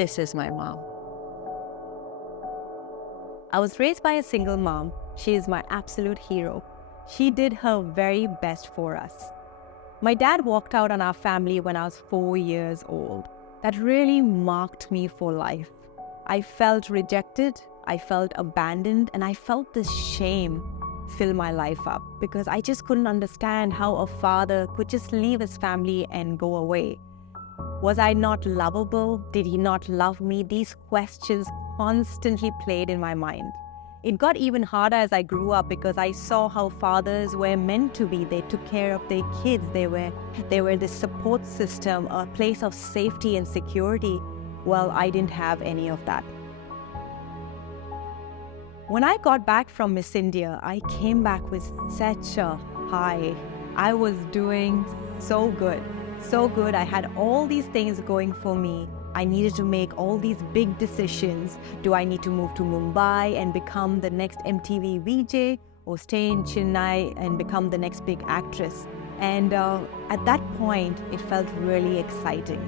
This is my mom. I was raised by a single mom. She is my absolute hero. She did her very best for us. My dad walked out on our family when I was 4 years old. That really marked me for life. I felt rejected, I felt abandoned, and I felt this shame fill my life up because I just couldn't understand how a father could just leave his family and go away. Was I not lovable? Did he not love me? These questions constantly played in my mind. It got even harder as I grew up because I saw how fathers were meant to be. They took care of their kids. They were the support system, a place of safety and security. Well, I didn't have any of that. When I got back from Miss India, I came back with such a high. I was doing so good. So good. I had all these things going for me. I needed to make all these big decisions. Do I need to move to Mumbai and become the next MTV VJ, or stay in Chennai and become the next big actress? And at that point, it felt really exciting.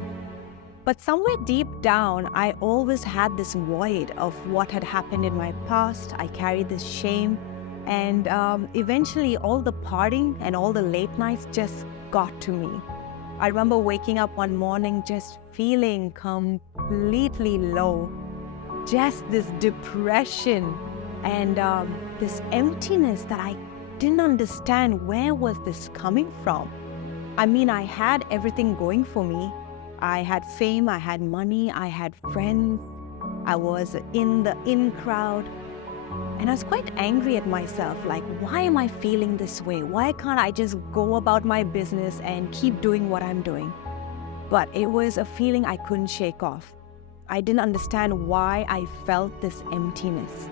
But somewhere deep down, I always had this void of what had happened in my past. I carried this shame. And eventually, all the partying and all the late nights just got to me. I remember waking up one morning just feeling completely low. Just this depression and this emptiness that I didn't understand where was this coming from. I mean, I had everything going for me. I had fame, I had money, I had friends. I was in the in crowd. And I was quite angry at myself, like, why am I feeling this way? Why can't I just go about my business and keep doing what I'm doing? But it was a feeling I couldn't shake off. I didn't understand why I felt this emptiness.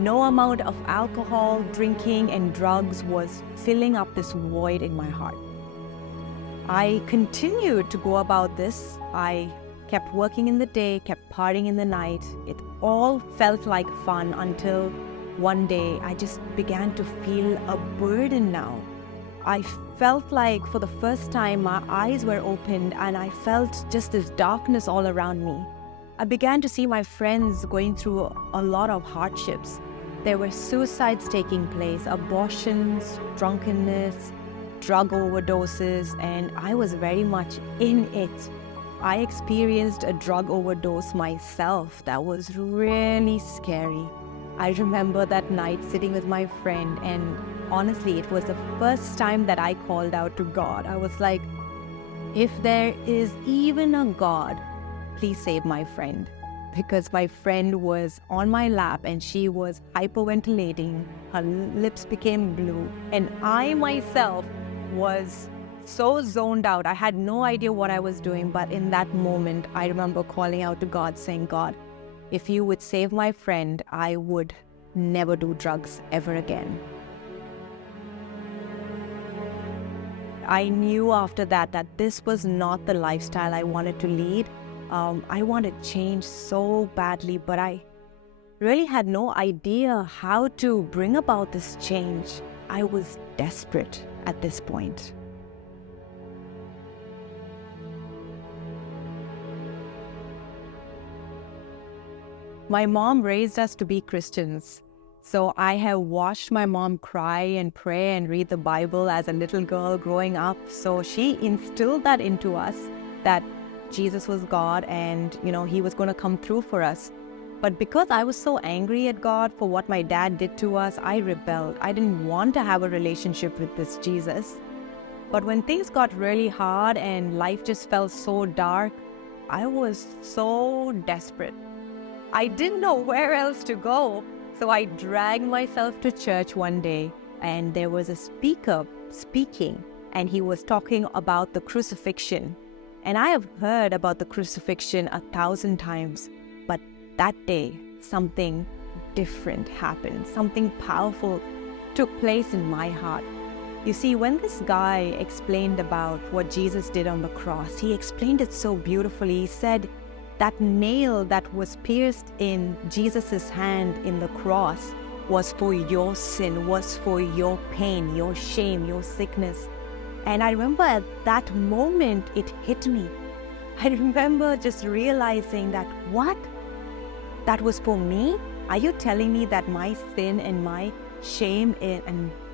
No amount of alcohol, drinking, and drugs was filling up this void in my heart. I continued to go about this. I kept working in the day, kept partying in the night. It all felt like fun until one day I just began to feel a burden now. I felt like for the first time my eyes were opened and I felt just this darkness all around me. I began to see my friends going through a lot of hardships. There were suicides taking place, abortions, drunkenness, drug overdoses, and I was very much in it. I experienced a drug overdose myself that was really scary. I remember that night sitting with my friend, and honestly, it was the first time that I called out to God. I was like, if there is even a God, please save my friend. Because my friend was on my lap and she was hyperventilating. Her lips became blue, and I myself was so zoned out. I had no idea what I was doing, but in that moment, I remember calling out to God saying, God, if you would save my friend, I would never do drugs ever again. I knew after that this was not the lifestyle I wanted to lead. I wanted change so badly, but I really had no idea how to bring about this change. I was desperate at this point. My mom raised us to be Christians. So I have watched my mom cry and pray and read the Bible as a little girl growing up. So she instilled that into us, that Jesus was God and, He was going to come through for us. But because I was so angry at God for what my dad did to us, I rebelled. I didn't want to have a relationship with this Jesus. But when things got really hard and life just felt so dark, I was so desperate. I didn't know where else to go. So I dragged myself to church one day, and there was a speaker speaking, and he was talking about the crucifixion. And I have heard about the crucifixion 1,000 times, but that day, something different happened. Something powerful took place in my heart. You see, when this guy explained about what Jesus did on the cross, he explained it so beautifully. He said that nail that was pierced in Jesus' hand in the cross was for your sin, was for your pain, your shame, your sickness. And I remember at that moment, it hit me. I remember just realizing that, what? That was for me? Are you telling me that my sin and my shame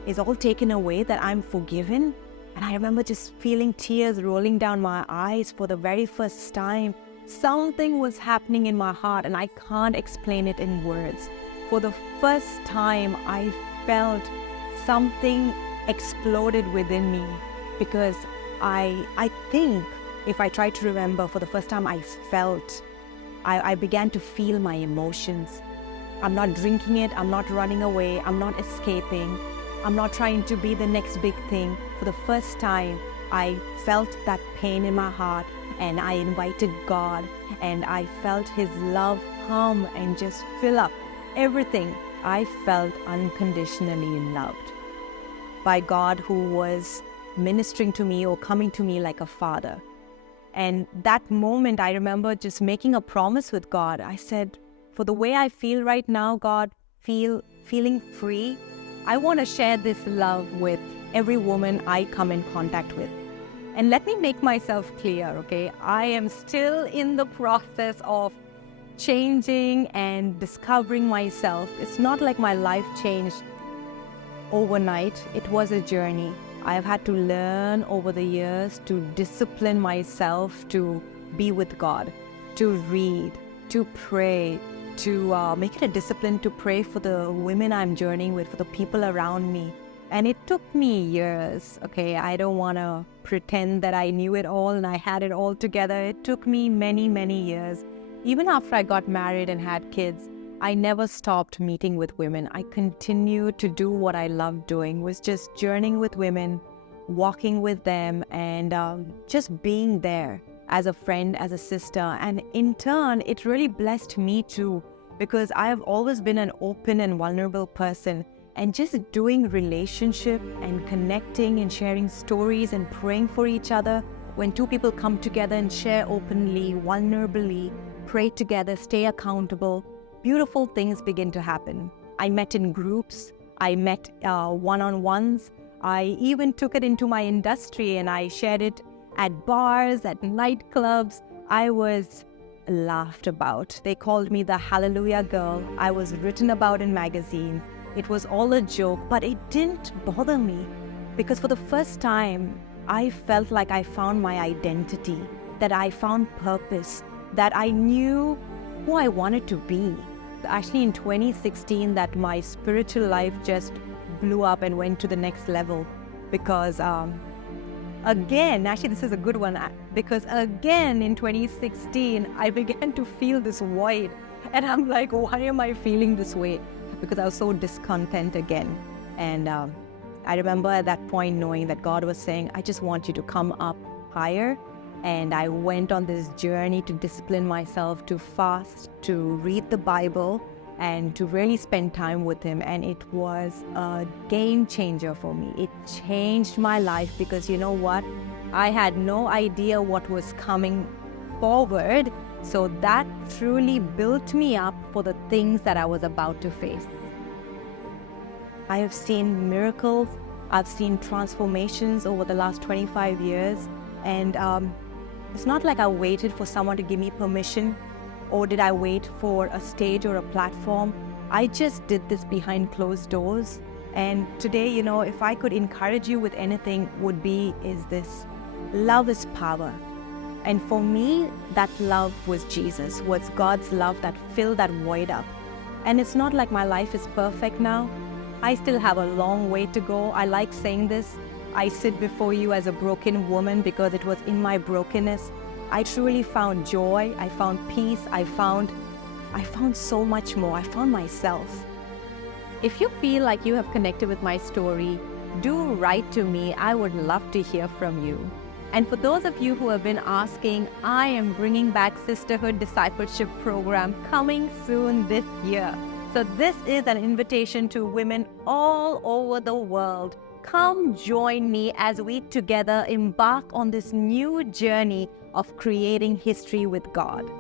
is all taken away, that I'm forgiven? And I remember just feeling tears rolling down my eyes for the very first time. Something was happening in my heart and I can't explain it in words. For the first time, I felt something exploded within me, because I think, if I try to remember, for the first time I began to feel my emotions. I'm not drinking it, I'm not running away, I'm not escaping, I'm not trying to be the next big thing. For the first time, I felt that pain in my heart, and I invited God, and I felt His love come and just fill up everything. I felt unconditionally loved by God, who was ministering to me or coming to me like a father. And that moment, I remember just making a promise with God. I said, for the way I feel right now, God, feeling free, I want to share this love with every woman I come in contact with. And let me make myself clear, okay? I am still in the process of changing and discovering myself. It's not like my life changed overnight. It was a journey. I've had to learn over the years to discipline myself to be with God, to read, to pray, to make it a discipline to pray for the women I'm journeying with, for the people around me. And it took me years, okay? I don't want to pretend that I knew it all and I had it all together. It took me many, many years. Even after I got married and had kids, I never stopped meeting with women. I continued to do what I loved doing, was just journeying with women, walking with them, and just being there as a friend, as a sister. And in turn, it really blessed me too, because I have always been an open and vulnerable person. And just doing relationship and connecting and sharing stories and praying for each other, when two people come together and share openly, vulnerably, pray together, stay accountable, beautiful things begin to happen. I met in groups, I met one-on-ones. I even took it into my industry and I shared it at bars, at nightclubs. I was laughed about. They called me the Hallelujah Girl. I was written about in magazines. It was all a joke, but it didn't bother me, because for the first time, I felt like I found my identity, that I found purpose, that I knew who I wanted to be. Actually, in 2016, that my spiritual life just blew up and went to the next level, because again, actually this is a good one, because again in 2016, I began to feel this void, and I'm like, why am I feeling this way? Because I was so discontent again. And I remember at that point knowing that God was saying, I just want you to come up higher. And I went on this journey to discipline myself, to fast, to read the Bible, and to really spend time with Him. And it was a game changer for me. It changed my life, because you know what? I had no idea what was coming forward. So that truly built me up for the things that I was about to face. I have seen miracles. I've seen transformations over the last 25 years. And it's not like I waited for someone to give me permission, or did I wait for a stage or a platform. I just did this behind closed doors. And today, you know, if I could encourage you with anything, is this: love is power. And for me, that love was Jesus, was God's love that filled that void up. And it's not like my life is perfect now. I still have a long way to go. I like saying this. I sit before you as a broken woman, because it was in my brokenness I truly found joy, I found peace, I found so much more. I found myself. If you feel like you have connected with my story, do write to me. I would love to hear from you. And for those of you who have been asking, I am bringing back Sisterhood Discipleship Program coming soon this year. So this is an invitation to women all over the world. Come join me as we together embark on this new journey of creating history with God.